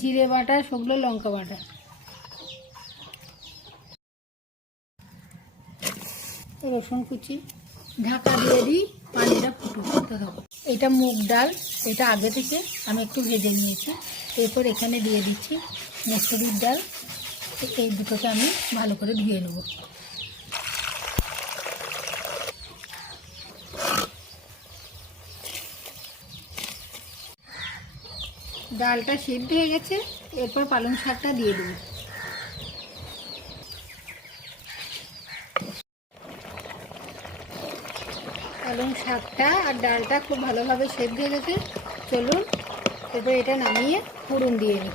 জিরে বাটা, শুকনো লঙ্কা বাটা। রসুন কুচি। ঢাকা দিয়ে দিই, পানিটা ফুটতে থাকো। এটা মুগ ডাল, এটা আগে থেকে আমি একটু ভেজে নিয়েছি। এরপর এখানে দিয়ে দিচ্ছি মসুরির ডাল। এই দুটোকে আমি ভালো করে ধুয়ে নেব। ডালটা সিদ্ধ হয়ে গেছে, এরপর পালং শাকটা দিয়ে দেব। পালং শাকটা আর ডালটা খুব ভালোভাবে সেদ্ধ হয়ে গেছে। চলুন এরপর এটা নামিয়ে ফোড়ন দিয়ে নিই।